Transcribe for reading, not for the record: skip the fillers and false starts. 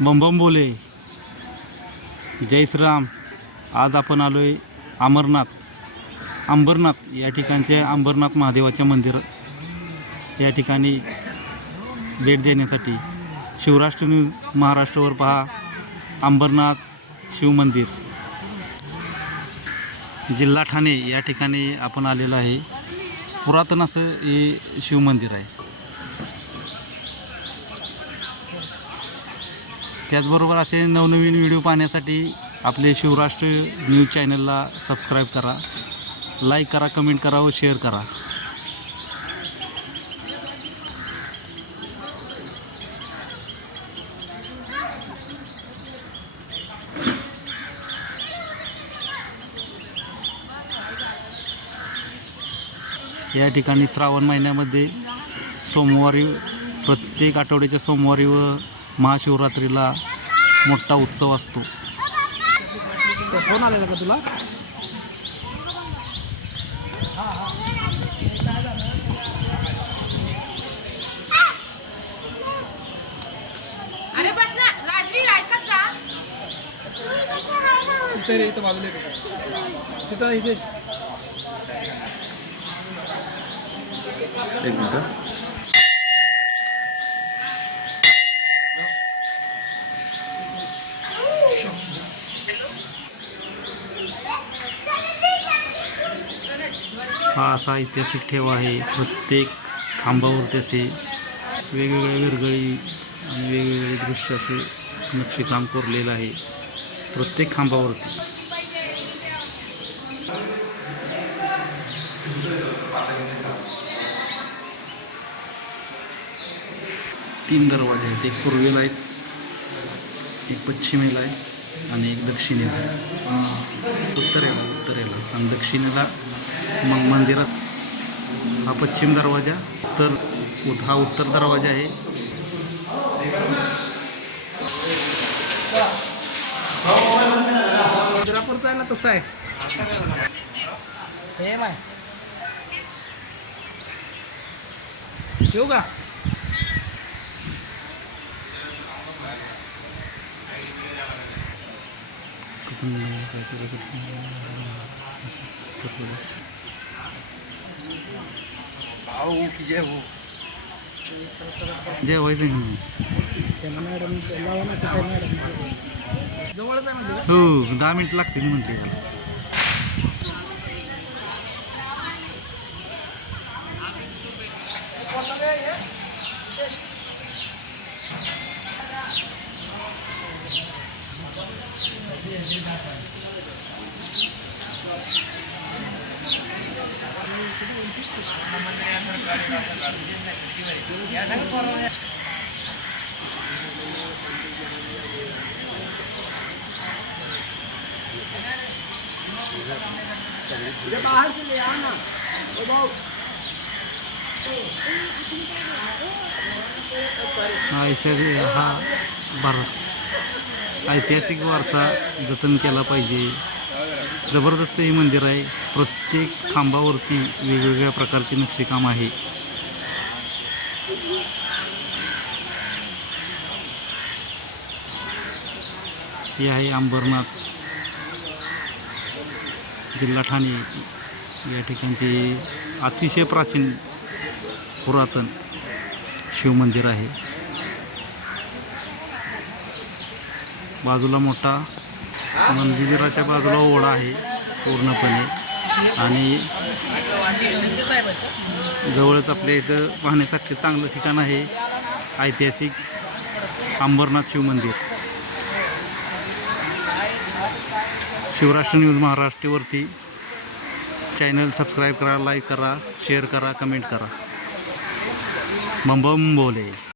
बम बम बोले, जय श्रीराम। आज आपण आलो आहे अंबरनाथ या ठिकाणचे अंबरनाथ महादेवाचे मंदिर या ठिकाणी भेट देण्यासाठी। शिवराष्ट्र न्यूज महाराष्ट्रावर पहा अंबरनाथ शिवमंदिर, जिल्हा ठाणे या ठिकाणी आपण आलेलो आहे। पुरातन असं हे शिवमंदिर आहे। त्याचबरोबर असे नवनवीन व्हिडिओ पाहण्यासाठी आपले शिवराष्ट्र न्यूज चॅनलला सबस्क्राईब करा, लाईक करा, कमेंट करा व शेअर करा। या ठिकाणी श्रावण महिन्यामध्ये सोमवारी, प्रत्येक आठवड्याच्या सोमवारी व महाशिवरात्रीला मोठा उत्सव असतो। फोन आलेला का तुला? अरे बस ना राजवीर, ऐकत जा। इथं बाजूला तिथं इथे एक मिनिट। हा असा ऐतिहासिक ठेवा आहे। प्रत्येक खांबावरती असे वेगवेगळे विरगळी आणि वेगवेगळे दृश्य असे नक्षीकाम कोरलेलं आहे प्रत्येक खांबावरती। तीन दरवाजे आहेत, एक पूर्वेला आहे, एक पश्चिमेला आहे आणि एक दक्षिणेला आहे। उत्तरेला आणि दक्षिणेला मग मंदिरात हा पश्चिम दरवाजा, हा उत्तर दरवाजा आहे। इंद्रापूरचा आहे ना, तसं आहे, सेम आहे। येऊ का? जय वैद्य जवळच आहे म्हणजे हो, 10 मिनिट लागतील म्हणते त्याला। बाहर से ले आना हा भारत ऐतिहासिक वारसा जतन केला पाहिजे। जबरदस्त हे मंदिर आहे। प्रत्येक खांबावरती वेगवेगळ्या प्रकारचे नक्षीकाम आहे। हे आहे अंबरनाथ, जिल्हा ठाणे या ठिकाणचे अतिशय प्राचीन पुरातन शिवमंदिर आहे। बाजूला मोठा मंदिराच्या बाजूला ओढा आहे पूर्णपणे, आणि जवळच आपल्या इथं पाहण्यासाठी चांगलं ठिकाण आहे ऐतिहासिक अंबरनाथ शिवमंदिर। शिवराष्ट्र न्यूज महाराष्ट्रावरती चॅनल सबस्क्राईब करा, लाईक करा, शेअर करा, कमेंट करा। बम बम बोले।